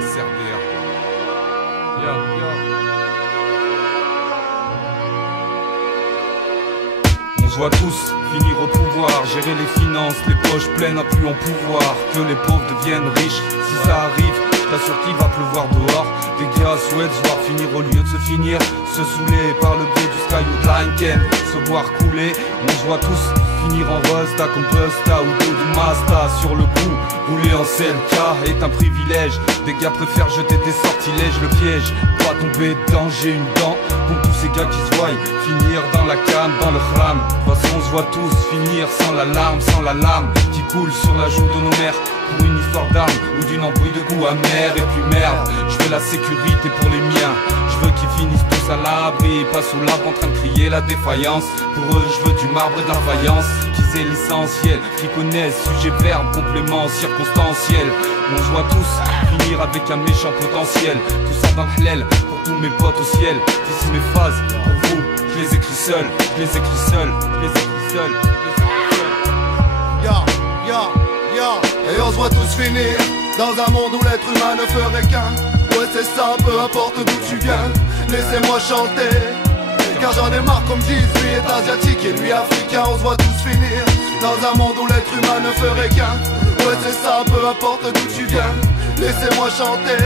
Servir. Yo, yo. On se voit tous finir au pouvoir, gérer les finances, les poches pleines à plus en pouvoir. Que les pauvres deviennent riches, si ça arrive, je t'assure qu'il va pleuvoir dehors. Des gars souhaitent se voir finir au lieu de se finir, se saouler par le biais du sky ou de l'Heineken, se voir couler. On se voit tous finir en Rasta, Composta ou de Masta. Sur le coup, rouler en CLK est un privilège. Des gars préfèrent jeter des sortilèges, le piège, pas tomber dedans, j'ai une dent. Pour tous ces gars qui se voient finir dans la canne, dans le khram. De toute façon on se voit tous finir sans la larme qui coule sur la joue de nos mères. Pour une histoire d'armes ou d'une embrouille de goût amer. Et puis merde, je veux la sécurité pour les miens. Je veux qu'ils finissent tous à l'abri, pas sous l'arbre en train de crier la défaillance. Pour eux je veux du marbre et de la faïence, qu'ils aient l'essentiel, qu'ils connaissent sujet, verbe, complément, circonstanciel. On se voit tous finir avec un méchant potentiel. Tout ça dans le halal, pour tous mes potes au ciel. D'ici mes phases, pour vous, je les écris seul, je les écris seul, je les écris seul, je les écris seul. Ya, ya, ya. Et on se voit tous finir dans un monde où l'être humain ne ferait qu'un. Ouais c'est ça, peu importe d'où tu viens, laissez-moi chanter. Car j'en ai marre comme disent, lui est asiatique et lui africain. On se voit tous finir dans un monde où l'être humain ne ferait qu'un. Ouais c'est ça, peu importe d'où tu viens, laissez-moi chanter.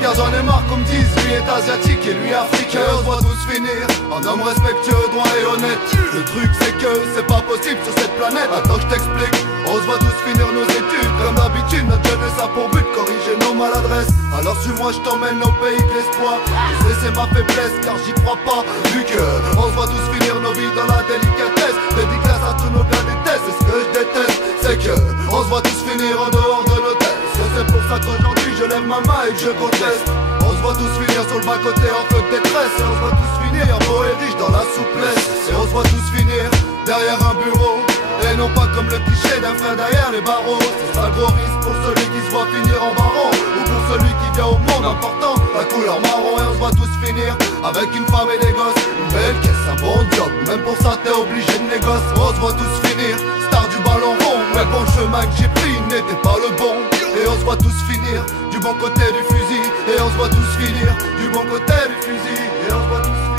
Car j'en ai marre comme disent, lui est asiatique et lui africain. On se voit tous finir en homme respectueux, droit et honnête. Le truc c'est que c'est pas possible sur cette planète. Attends je t'explique, on se voit tous finir nos études. Comme d'habitude notre jeunesse a pour but corriger nos maladresses. Alors suis-moi je t'emmène au pays de l'espoir. Tu sais c'est ma faiblesse car j'y crois pas. Vu que on se voit tous finir nos vies dans la délicatesse. Dédicace à tous nos gars des tests. Et ce que je déteste c'est que on se voit tous finir en dehors de nos tests. C'est pour ça qu'aujourd'hui je lève ma main et que je conteste. On se voit tous finir sur le bas-côté en feu de détresse. Et on se voit tous finir beau et riche dans la souplesse. Et on se voit tous finir derrière un bureau. Et non pas comme le cliché d'un frein derrière les barreaux. C'est ça le gros risque pour celui qui se voit finir en baron. Ou pour celui qui vient au monde en portant la couleur marron. Et on se voit tous finir avec une femme et des gosses. Une belle caisse, un bon job, même pour ça t'es obligé de négoce. On se voit tous finir star du ballon rond. Mais le bon chemin que j'ai pris n'était pas le bon. Et on se voit tous finir du bon côté du fusil. Et on se voit tous finir du bon côté du fusil. Et on se voit tous finir.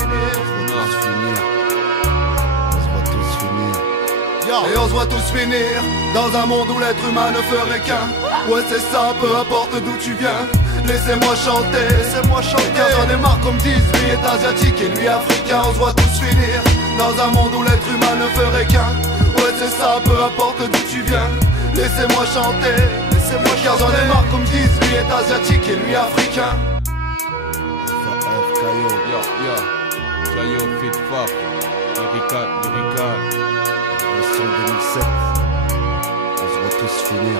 Et on se voit tous finir dans un monde où l'être humain ne ferait qu'un. Ouais c'est ça, peu importe d'où tu viens, laissez-moi chanter, laissez-moi chanter. Car j'en ai marre comme disent, lui est asiatique et lui africain. On se voit tous finir dans un monde où l'être humain ne ferait qu'un. Ouais c'est ça, peu importe d'où tu viens, laissez-moi chanter, laissez-moi chanter. Car j'en ai marre comme disent, lui est asiatique et lui africain. Yo, yo, Kayo, Fit Faf, lyrical, lyrical. Version 2007. On se voit tous finir.